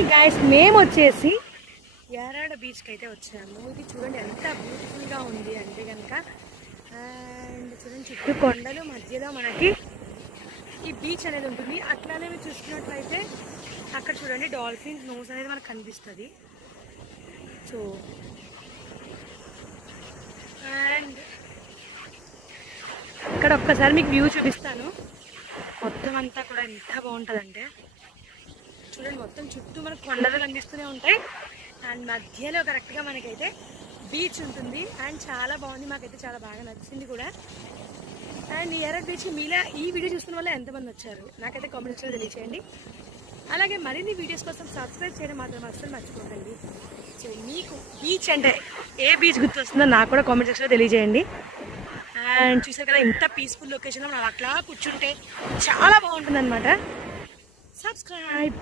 Hi guys, మేము వచ్చేసి యారాడ బీచ్కి అయితే వచ్చాము. ఇది చూడండి ఎంత బ్యూటిఫుల్గా ఉంది అంటే కనుక. అండ్ చూడండి చుట్టూ కొండలు మధ్యలో మనకి ఈ బీచ్ అనేది ఉంటుంది. అట్లానే మీరు చూసుకున్నట్లయితే అక్కడ చూడండి డాల్ఫిన్స్ నోస్ అనేది మనకు కనిపిస్తుంది. సో అండ్ ఇక్కడ ఒక్కసారి మీకు వ్యూ చూపిస్తాను. మొత్తం అంతా కూడా ఎంత బాగుంటుందంటే చూడండి, మొత్తం చుట్టూ మనకు కొండలు కనిపిస్తూనే ఉంటాయి. అండ్ మధ్యలో కరెక్ట్గా మనకైతే బీచ్ ఉంటుంది. అండ్ చాలా బాగుంది, మాకైతే చాలా బాగా నచ్చింది కూడా. అండ్ యారాడ బీచ్ మీలా ఈ వీడియో చూస్తున్న వల్ల ఎంతమంది వచ్చారు నాకైతే కామెంట్స్లో తెలియచేయండి. అలాగే మరిన్ని వీడియోస్ కోసం సబ్స్క్రైబ్ చేయడం మాత్రం అస్సలు మర్చిపోకండి. సో మీకు బీచ్ అంటే ఏ బీచ్ గుర్తు వస్తుందో నాకు కూడా కామెంట్ సెక్షన్లో తెలియజేయండి. అండ్ చూసారు కదా ఇంత పీస్ఫుల్ లొకేషన్లో మనం అట్లా కూర్చుంటే చాలా బాగుంటుంది అనమాట. సబ్స్క్రైబ్.